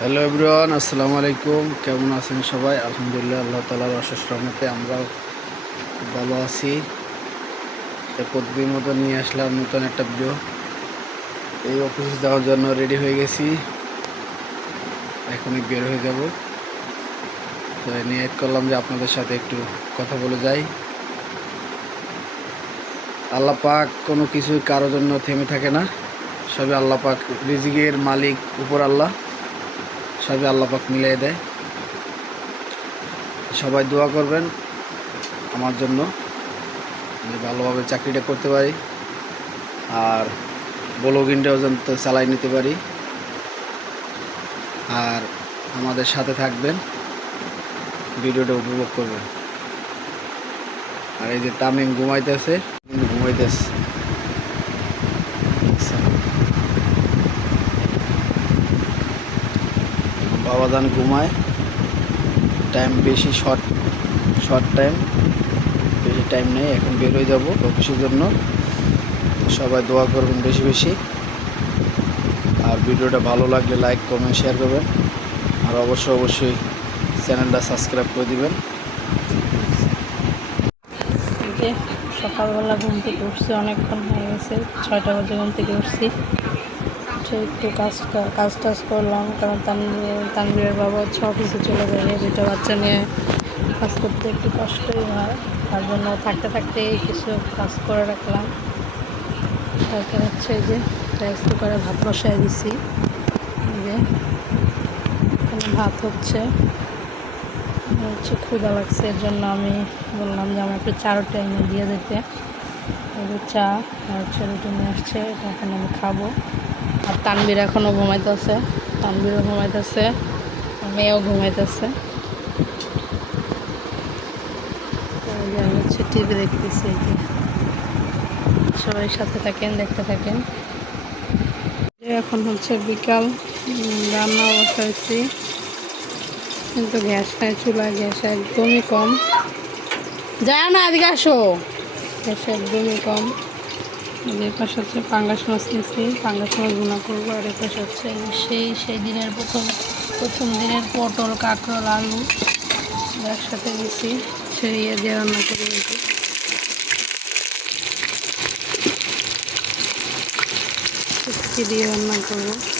Hello everyone আসসালামু আলাইকুম কেমন আছেন সবাই? আলহামদুলিল্লাহ, আল্লাহ তালার অশেষ রহমতে আমরাও খুব ভালো আছি। প্রতিদিন মতো নিয়ে আসলাম নতুন একটা ভিডিও এই অফিসে যাওয়ার জন্য রেডি হয়ে গেছি। এখনই বের হয়ে যাব। তো নিয়ত করলাম যে আপনাদের সাথে একটু কথা বলে যাই। আল্লাহ পাক কোনো কিছু কারোর জন্য থেমে থাকে না। সবই আল্লাহ পাক রিজিকের মালিক উপর আল্লাহ। সবই আল্লাহ পাক মিলিয়ে দেয়। সবাই দোয়া করবেন আমার জন্য যে ভালোভাবে চাকরিটা করতে পারি আর ব্লগিংটাও যেন চালাই নিতে পারি। আর আমাদের সাথে থাকবেন, ভিডিওটা উপভোগ করবেন। আর এই যে তামিম ঘুমাইতেছে ঘুমাইতেছে। বাবাদান ঘুমায়। টাইম বেশি শর্ট শর্ট টাইম বেশি টাইম নেই, এখন বেরোয় যাব অফিসের জন্য। সবাই দোয়া করবেন বেশি বেশি। আর ভিডিওটা ভালো লাগলে লাইক কমেন্ট শেয়ার করবেন। আর অবশ্যই অবশ্যই চ্যানেলটা সাবস্ক্রাইব করে দিবেন। সকালবেলা ঘুম থেকে উঠছি, অনেকক্ষণ হয়ে গেছে, ছয়টা বাজে ঘুম থেকে উঠছি। উঠে একটু কাজ কাজ টাজ করলাম, কারণ তানভীর, তানভীরের বাবা হচ্ছে অফিসে চলে যায় দুটো বাচ্চা নিয়ে কাজ করতে একটু কষ্টই হয়। তার জন্য থাকতে থাকতে কিছু কাজ করে রাখলাম। তারপর হচ্ছে যে রাইস কুকারে ভাত বসাই দিছি। যে এখানে ভাত হচ্ছে। হচ্ছে ক্ষুধা লাগছে, এর জন্য আমি বললাম যে আমার একটু চারো টাইমে দিয়ে যেতে এই যে চা, আর হচ্ছে রুটি নিয়ে আসছে, এটা এখানে আমি খাব। আর তানবির এখনও ঘুমাইতেছে। তানবিরও ঘুমাইতেছে মেয়েও ঘুমাইতেছে। হচ্ছে টিভি দেখতেছি সবাই সাথে থাকেন, দেখতে থাকেন। এখন হচ্ছে বিকাল রান্না বসাইছি কিন্তু গ্যাস নাই, চুলা গ্যাস একদমই কম। যায় না, এদিকে আসো। গ্যাস একদমই কম। এর পাশ হচ্ছে পাঙ্গাস মাছ নিয়েছি পাঙ্গাস মাছ গুণা করব, আর এর পাশে হচ্ছে সেই সেই দিনের প্রথম প্রথম দিনের পটল, কাঁকরোল, আলু একসাথে দিছি ছেড়িয়ে দিয়ে রান্না করে দিয়েছি দিয়ে রান্না করব।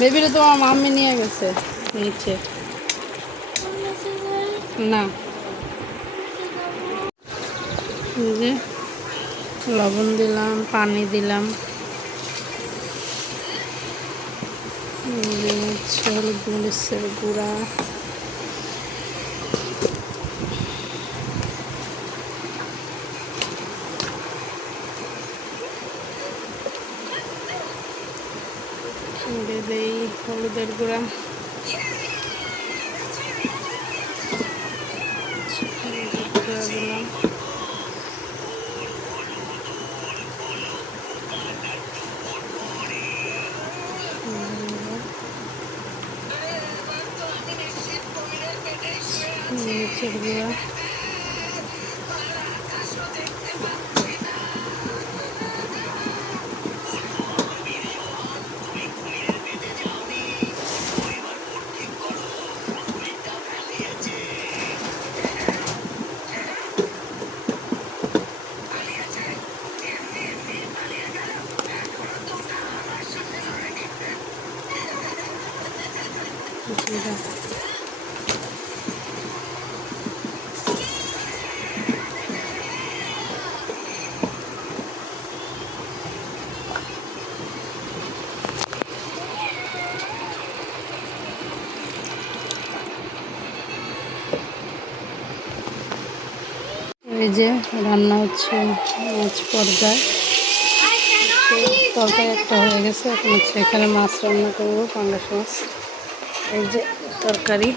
বেবিরে তোমার মাম্মি নিয়ে গেছে নিচে। না। যে লবণ দিলাম পানি দিলাম। হলুদ গুঁড়া। havalıdır buram. Şimdi içeri যে রান্না হচ্ছে মাছ পর্দায় তরকারি একটা হয়ে গেছে, এখন হচ্ছে এখানে মাছ রান্না করব, পাঙ্গাস মাছ। এই যে তরকারি।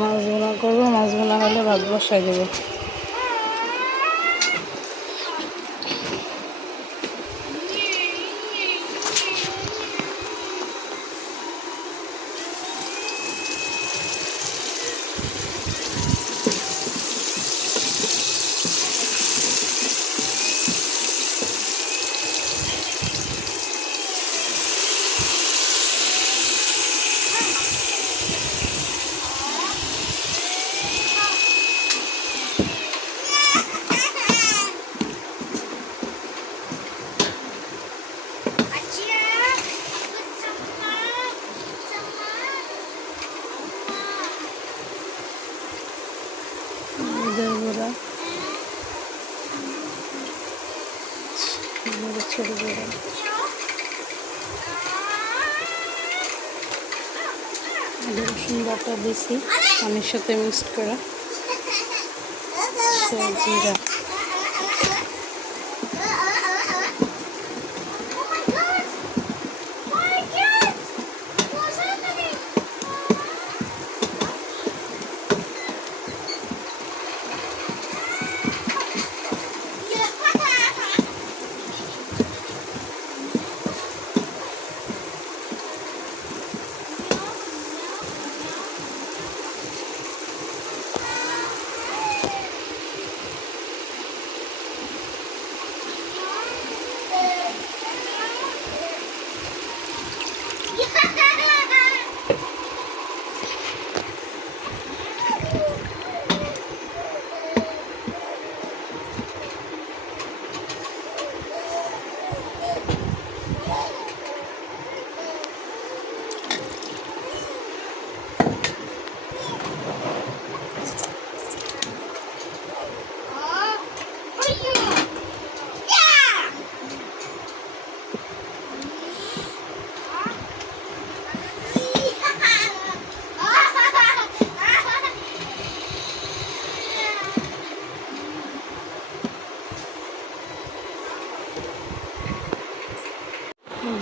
মাছ বোনা করব, মাছ বোনা হলে ভাত বসাই দেবো। ছোট বড় আদা রসুন বাটা বেশি পানির সাথে মিক্সড করা। জিরা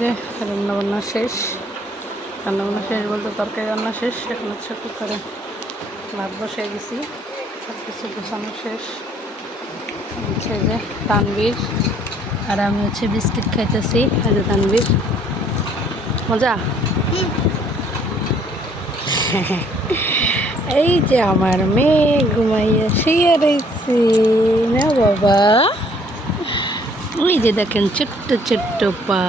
এই যে রান্না বান্না শেষ। রান্না বান্না শেষ বলতে তরকারি রান্না শেষ, এখন হচ্ছে কুকারে ভাত বসিয়ে দিছি। সব কিছু গোছানো শেষ। হচ্ছে যে তানবীর আর আমি হচ্ছে বিস্কিট খাইতেছি, এই যে তানবীর মজা? এই যে আমার মেয়ে ঘুমাইয়া শুয়ে রয়েছে না বাবা। ওই যে দেখেন ছোট্ট ছোট্ট পা।